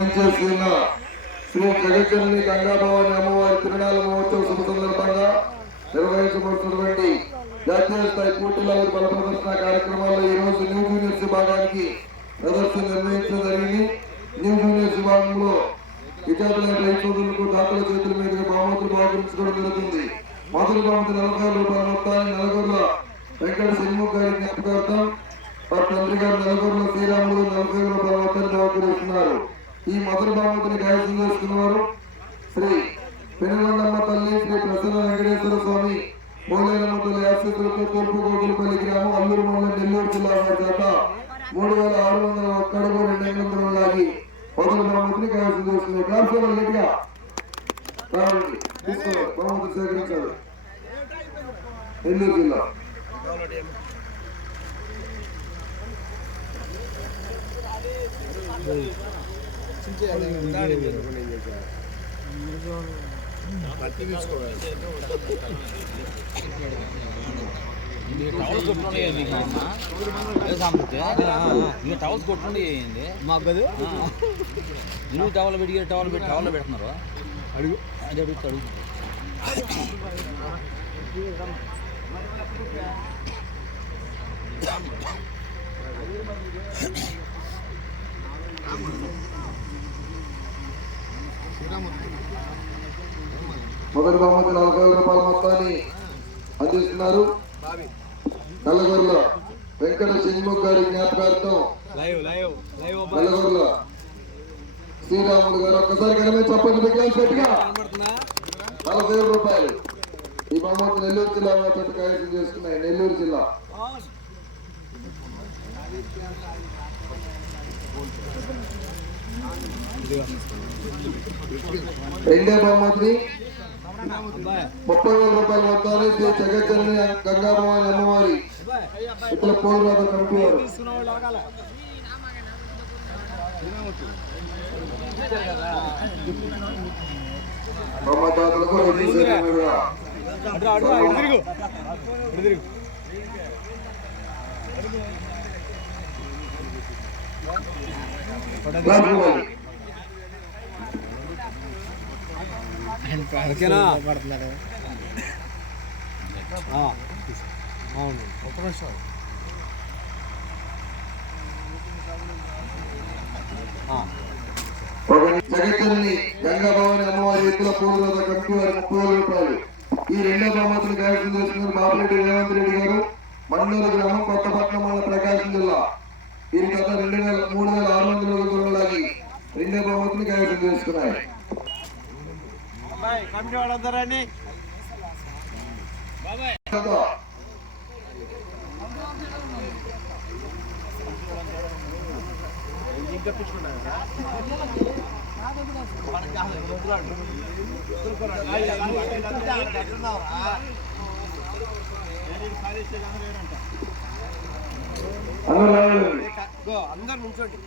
శ్రీ జగజ్జనని గంగాభవాని అమ్మవారి తిరునాళ మహోత్సవ శుభ సందర్భంగా నిర్వహించబడుతున్నటువంటి జాతీయ స్థాయి పోటీల బల ప్రదర్శన కార్యక్రమాల్లో ఈ రోజు న్యూ జూనియర్స్ విభాగానికి ప్రదర్శన నిర్వహించడం జరిగింది. న్యూ జూనియర్స్ విభాగంలో విద్యార్థులైన రైతులకు దాతల చేతుల మీదుగా బహుమతులు బహుకరించుకోవడం జరుగుతుంది. మొదటి బహుమతి 40,000 రూపాయల మొత్తాన్ని నలుగురుల వెంకట సినిమూర్ గారి జ్ఞాపకార్థం వారి తండ్రి గారు నలుగురుల శ్రీరాములు 40,000 రూపాయల మొత్తాన్ని బహుకరిస్తున్నారు. ఈ మొదటి బహుమతిని కైవసం చేసుకున్నవారు శ్రీ పెనుగొండమ్మ తల్లి శ్రీ ప్రసన్న వెంకటేశ్వర స్వామి మూలైనమ్మ తల్లి ఆశీస్సులతో తూర్పు గోగులపల్లి గ్రామం అల్లూరు మండలం నెల్లూరు జిల్లా వారి చేత 3,601 అడుగు 2 అంగుళాలు లాగి మొదటి బహుమతిని కైవసం చేసుకున్నారు. క్లాస్ గట్టిగా రావండి తీసుకోవాలి బహుమతి సేకరించారు. నెల్లూరు జిల్లా టవల్స్ కొట్టుకోండి టవల్స్ కొట్టుకోండి మాకు కదా నువ్వు టవల్ పెట్టి టవల్ పెడుతున్నారు అడుగు అది అడుగుతాడు. మొదటి బహుమతి 40,000 రూపాయల మొత్తాన్ని అందిస్తున్నారు. నల్లగొర్ల వెంకట సినిమూర్ గారి జ్ఞాపకార్థం నల్లగొర్ల శ్రీరాములు గారు ఒక్కసారి కనమే చెప్పండి గట్టిగా 40,000 రూపాయలు. ఈ బహుమతి నెల్లూరు జిల్లా చెట్టు కైవసం చేసుకున్నాయి. నెల్లూరు జిల్లా రెండే బహుమతిని 30,000 రూపాయల మొత్తాన్ని శ్రీ జగజ్జనని గంగాభవాని అమ్మవారి ఇతర పోలరాధ కమిటీ వారు బొమ్మదాతలకు అవును ఒక నిమిషం జగజ్జనని గంగాభవాని అమ్మవారి ఎత్తుల పూలరాధ కమిటీ వారి 30,000 రూపాయలు. ఈ రెండో బహుమతిని కైవసం చేసుకున్నారు బాపిరెడ్డి రేవంత్ రెడ్డి గారు మన్నూరు గ్రామం కొత్తపట్నం మండలం ప్రకాశం జిల్లా. వీరి గత 3,600 రూపాయలు లాగి రెండో బహుమతిని కైవసం చేసుకున్నాయి. అందరు నుంచోండి.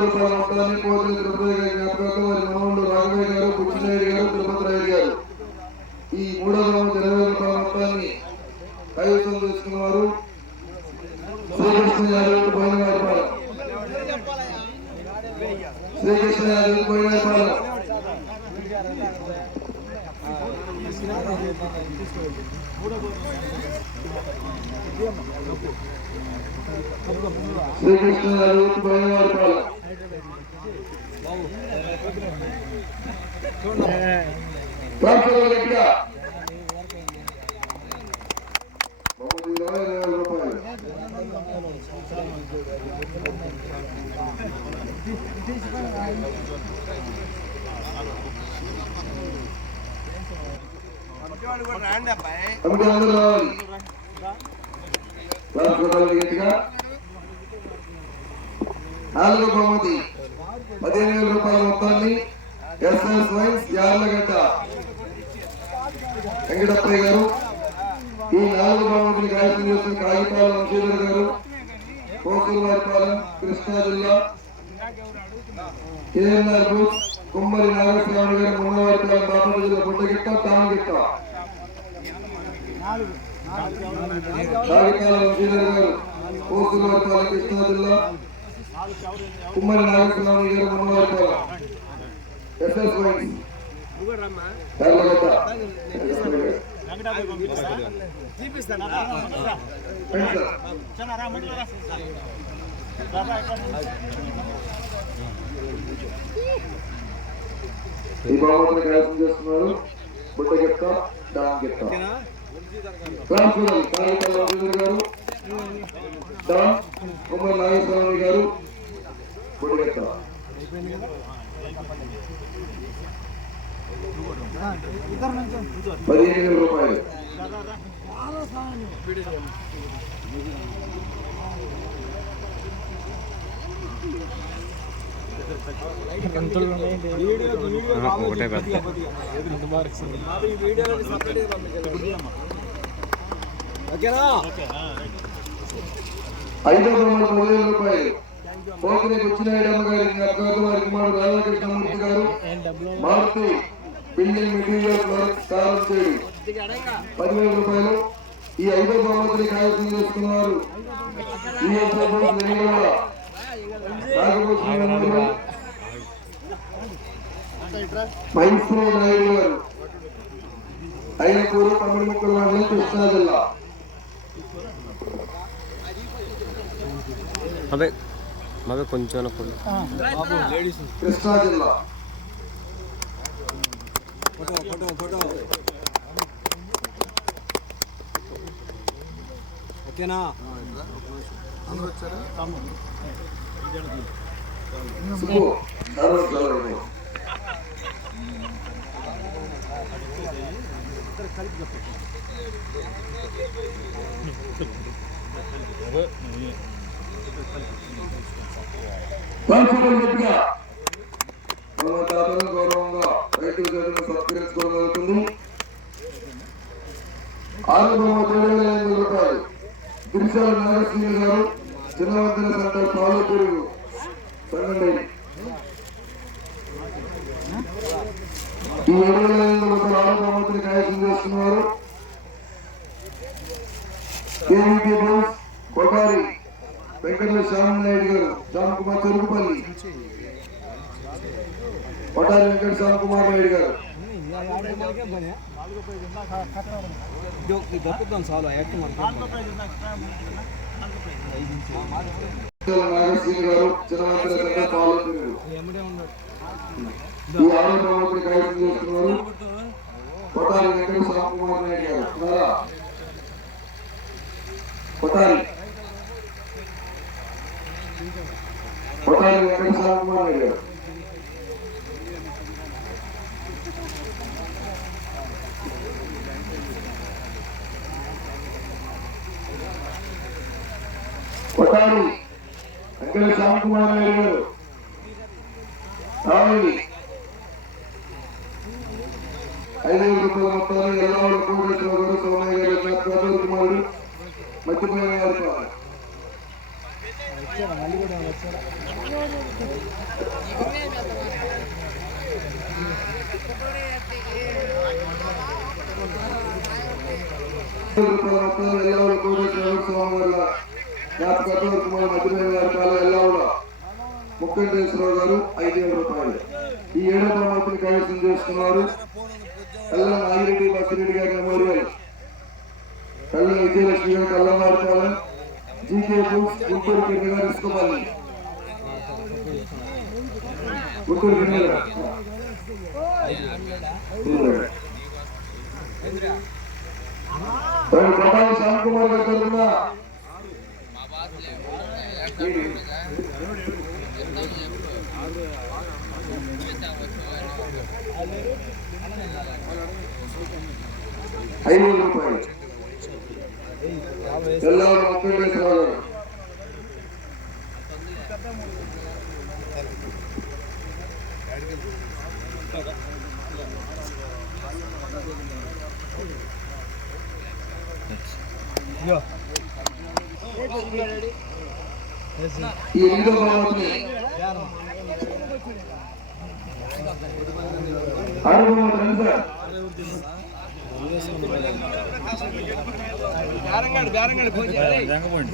రూపాయల మొత్తాన్ని పోతున్న తిరుపతి గారి జ్ఞాపకార్థం వారి మనవళ్ళు రాఘవయ్య గారు బుచ్చినాయుడు గారు తిరుపతిరాయుడు గారు ఈ 3,000 రూపాయల మొత్తాన్ని కైవసం చేసుకున్నవారు శ్రీకృష్ణ యాదవ్ పోయినవారిపాలెం. శ్రీకృష్ణ యాదవ్ పోయినవారిపాలెం శ్రీకృష్ణ యాదవ్ పోయినవారిపాలెం గట్టిగా 20,000 రూపాయలు. గట్టిగా 4వ బహుమతి 15,000 రూపాయల మొత్తాన్ని ఎస్ఎస్ వైన్స్ యార్లగడ్డ వెంకటప్పయ్య గారు ఈ 4 బహుమతులు కైవసం చేస్తున్న కాగిపాలెం వంశీధర్ గారు కోకులవారిపాలెం కృష్ణా జిల్లా కేఎన్ఆర్ బూత్ కుమ్మరి నాగస్వామి గారు మున్నవారిపాలెం బాపట్ల జిల్లా బుట్టగిట్ట తామగిట్ట కాగితాల శ్రీధర్ గారు పోతులవారిపాలెం కృష్ణా జిల్లా కుమ్మరి నాగస్వామి గారు మున్నవారిపాలెం ఎస్ఎస్ వైన్స్ ఈ భావతను కైవసం చేస్తున్నారు బుట్టగిట్ట డాంగిట్ట కాగితాల గారు డాన్ కుమ్మరి నాగస్వామి గారు బుట్టగిట్ట 15,000 రూపాయలు. ఒకటే పెద్ద 5,000 రూపాయలు. పోకిరి బుచ్చినాయుడమ్మ గారి జ్ఞాపకార్థం వారి కుమారుడు రాధాకృష్ణమూర్తి గారు మారుతి బిల్డింగ్ మెటీరియల్ వర్క్ కారం 10,000 రూపాయలు. ఈ 5వ బహుమతిని కైవసం చేసుకున్నారు మైసూరు నాయుడు గారు ఐనకూరు తమిళముక్కల మండలం కృష్ణా జిల్లా. కొంచెం కృష్ణా జిల్లా ఓకేనా? గౌరవంగా రైతుల చేతులను సత్కరించుకోవడం జరుగుతుంది. 6,7,500 రూపాయలు. గిరిశాల నాగశ్రీ గారు చిన్నవంతెన సెంటర్ పాలు పెరుగు సంగండి. ఈ 7,500 రూపాయలు 6వ బహుమతిని కైవసం చేస్తున్నారు కేవీపీ బోస్ కొటారి వెంకటేశ్వర శ్యామనాయుడు గారు రామకుమార్ చెరుకుపల్లి. కొటారి వెంకట శ్యామకుమార్ నాయుడు గారు నాగశ్రీ గారు చిన్నవంతెన సెంటర్ పాలు పెరుగు. ఈ 6వ బహుమతిని కైవసం చేస్తున్నారు కొటారి వెంకట శ్యామకుమార్ నాయుడు గారు. కొటారి వెంకట శ్యామకుమార్ నాయుడు గారు. కొటారి వెంకట శ్యామకుమార్ నాయుడు గారు రావాలి. 5,000 రూపాయల మొత్తాన్ని ఎల్లవాళ్ళు కోటేశ్వర గారు సోమయ్య గారు జ్ఞాపకార్థం కుమారుడు మధ్యపోయిన గారు కావాలి. ఎల్లవాళ్ళు కోటేశ్వర స్వామి గారు జ్ఞాపకార్థం కుమారుడు మధ్యపోయిన గారు కావాలి. ఎల్లవాళ్ళ ముక్కంటేశ్వరరావు గారు 5,000 రూపాయలు. ఈ 7వ బహుమతిని కైవసం చేస్తున్నారు కల్లం నాగిరెడ్డి బసిరెడ్డి గారి మెమోరియల్ కల్లం విజయలక్ష్మి గారు కల్లంవారిపాలెం జీకే బుక్స్ గుంటూరు కింద గారు ఇసుకోవాలి. గుంటూరు కింద కొట్టాలి శ్యామకుమార్ గారు తరఫున 5,000 రూపాయలు. ఎల్లవాళ్ళు ముక్కంటేశ్వరరావు గారు. ఈ 8వ బహుమతిని రంగపోండి